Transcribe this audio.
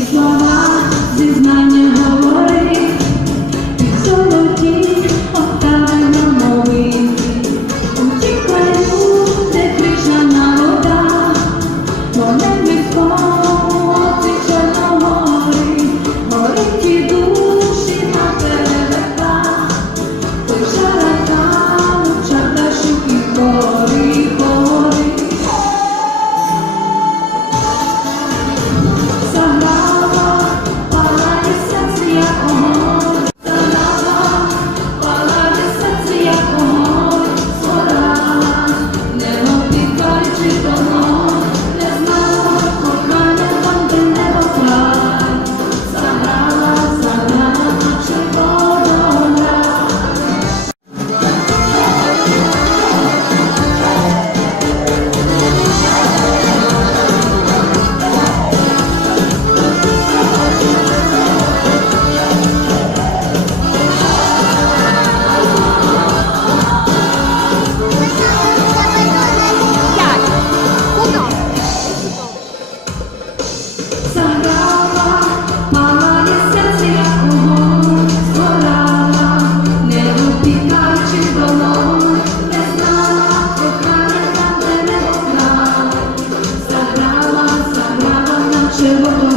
письмова зізнання. Iya.